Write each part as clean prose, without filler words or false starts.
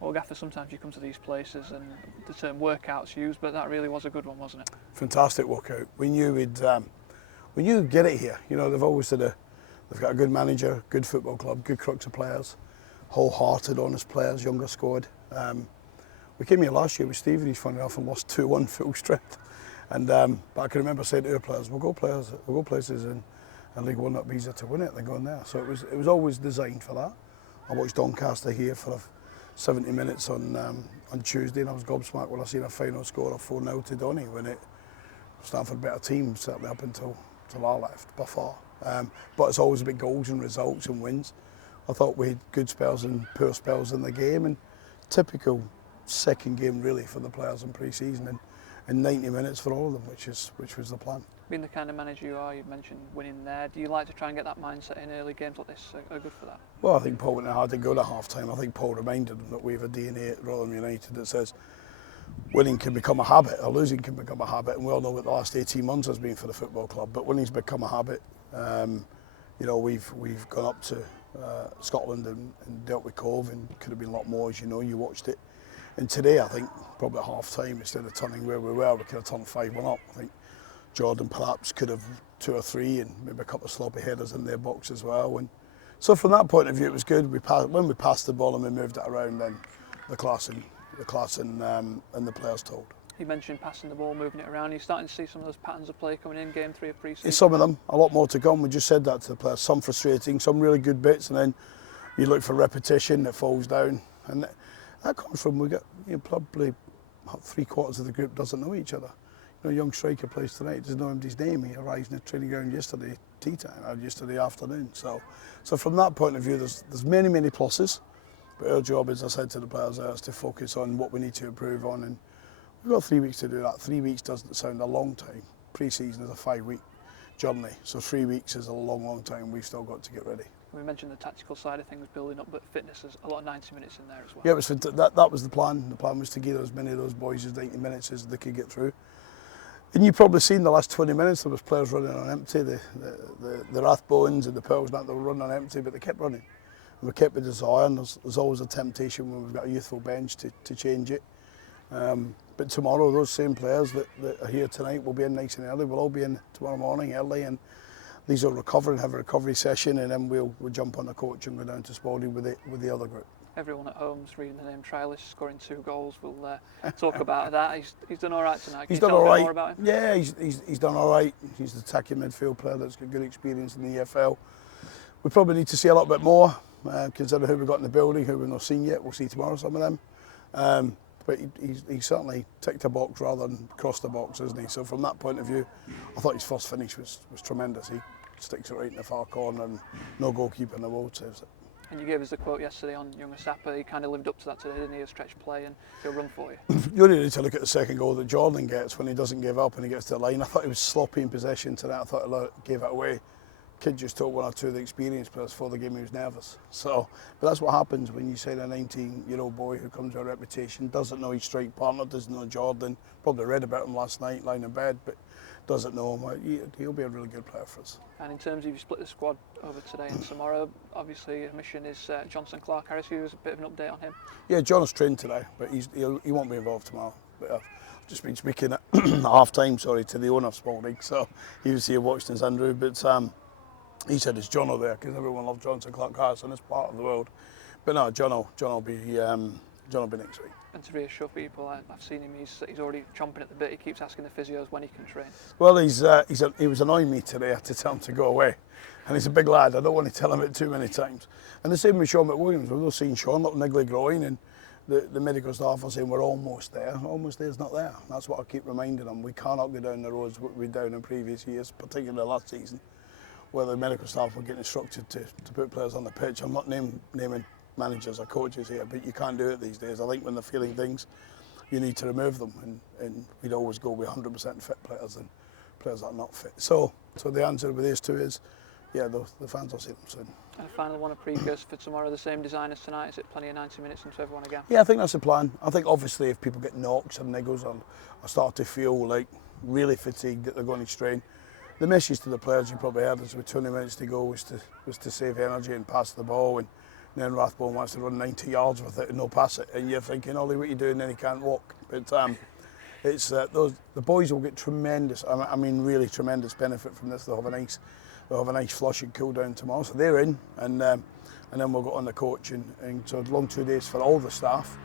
Well, Gaffer, sometimes you come to these places and the term workout's used, but that really was a good one, wasn't it? Fantastic workout. We knew we'd get it here. You know, they've got a good manager, good football club, good crux of players, wholehearted, honest players, younger squad. We came here last year with Stephen, he's funny enough, and lost 2-1 full strength. And but I can remember saying to our players, we'll go places in League One that'll be easier to win it than going there. So it was always designed for that. I watched Doncaster here for 70 minutes on Tuesday, and I was gobsmacked when I seen a final score of 4-0 to Donny when Stamford better team, certainly up until I left, by far. But it's always about goals and results and wins. I thought we had good spells and poor spells in the game, and typical second game really for the players in pre-season, and 90 minutes for all of them, which was the plan. Being the kind of manager you are, you mentioned winning there. Do you like to try and get that mindset in early games like this? Are good for that? Well, I think Paul went hard to go to half-time. I think Paul reminded them that we have a DNA at Rotherham United that says winning can become a habit, or losing can become a habit, and we all know what the last 18 months has been for the football club. But winning's become a habit. You know, we've gone up to Scotland and dealt with Cove, and could have been a lot more, as you know. You watched it. And today, I think, probably at half-time, instead of turning where we were, we could have turned 5-1 up. I think Jordan perhaps could have 2 or 3, and maybe a couple of sloppy headers in their box as well. And so from that point of view, it was good. When we passed the ball and we moved it around, then the class and the players told. You mentioned passing the ball, moving it around. Are you starting to see some of those patterns of play coming in game 3 of pre-season? Some of them, a lot more to come. We just said that to the players. Some frustrating, some really good bits, and then you look for repetition that falls down. And that comes from, we got probably 3/4 of the group doesn't know each other. You know, a young striker plays tonight, doesn't know anybody's name. He arrived in the training ground yesterday, tea time, or yesterday afternoon. So from that point of view, there's many pluses. But our job, as I said to the players, is to focus on what we need to improve on. And we've got 3 weeks to do that. 3 weeks doesn't sound a long time. Pre-season is a 5-week journey. So 3 weeks is a long time. We've still got to get ready. We mentioned the tactical side of things building up, but fitness is a lot of 90 minutes in there as well. Yeah, that was the plan. The plan was to give as many of those boys as 90 minutes as they could get through. And you've probably seen the last 20 minutes, there was players running on empty. The Rathbones and the Pearls, they were running on empty, but they kept running. And we kept the desire, and there's always a temptation when we've got a youthful bench to change it. But tomorrow, those same players that are here tonight will be in nice and early. We'll all be in tomorrow morning early, and these will recover and have a recovery session, and then we'll jump on the coach and go down to Spalding with the other group. Everyone at home's reading the name Trialist, scoring 2 goals. We'll talk about that. He's done all right tonight. Can you tell us a bit more about him? Yeah, he's done all right. He's the attacking midfield player that's got good experience in the EFL. We probably need to see a little bit more, considering who we've got in the building, who we've not seen yet. We'll see tomorrow some of them. But he certainly ticked a box rather than crossed the box, isn't he? So from that point of view, I thought his first finish was tremendous. He sticks it right in the far corner, and no goalkeeper in the world saves it. And you gave us the quote yesterday on young Asapa. He kind of lived up to that today, didn't he? A stretch play, and he'll run for you. You only need to look at the second goal that Jordan gets when he doesn't give up and he gets to the line. I thought he was sloppy in possession tonight. I thought he gave it away. Kid just took 1 or 2 of the experienced players before the game. He was nervous. But that's what happens when you sign a 19-year-old boy who comes with a reputation, doesn't know his strike partner, doesn't know Jordan. Probably read about him last night lying in bed, but doesn't know him. He'll be a really good player for us. And in terms of you split the squad over today and tomorrow, obviously a mission is Johnson Clark-Harris. Give us a bit of an update on him. Yeah, John has trained today, but he won't be involved tomorrow. But I've just been speaking at half-time, to the owner of Spalding, so he was here watching us, Andrew. But he said it's John there because everyone loves Johnson Clark-Harris in this part of the world. But no, John will be next week. And to reassure people, I've seen him. He's already chomping at the bit. He keeps asking the physios when he can train. Well, he was annoying me today. I had to tell him to go away. And he's a big lad. I don't want to tell him it too many times. And the same with Sean McWilliams. We've all seen Sean, little niggly groin, and the medical staff are saying we're almost there. Almost there is not there. That's what I keep reminding them. We cannot go down the roads we've been down in previous years, particularly last season, where the medical staff were getting instructed to put players on the pitch. I'm not naming managers or coaches here, but you can't do it these days. I think when they're feeling things, you need to remove them, and we'd always go with 100% fit players and players that are not fit. So the answer with these two is, yeah, the fans will see them soon. And a final one, a precursor for tomorrow, the same design as tonight. Is it plenty of 90 minutes into everyone again? Yeah, I think that's the plan. I think obviously if people get knocks and niggles, I start to feel like really fatigued that they're going to strain. The message to the players, you probably heard, is with 20 minutes to go was to save energy and pass the ball, and then Rathbone wants to run 90 yards with it and no pass it, and you're thinking, Ollie, what are you doing? Then he can't walk. But it's the boys will get tremendous, I mean really tremendous benefit from this. They'll have a nice flush and cool down tomorrow, so they're in, and then we'll go on the coach, and so long 2 days for all the staff.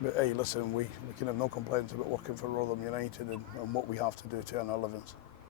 But hey, listen, we can have no complaints about working for Rotherham United and what we have to do to earn our livings.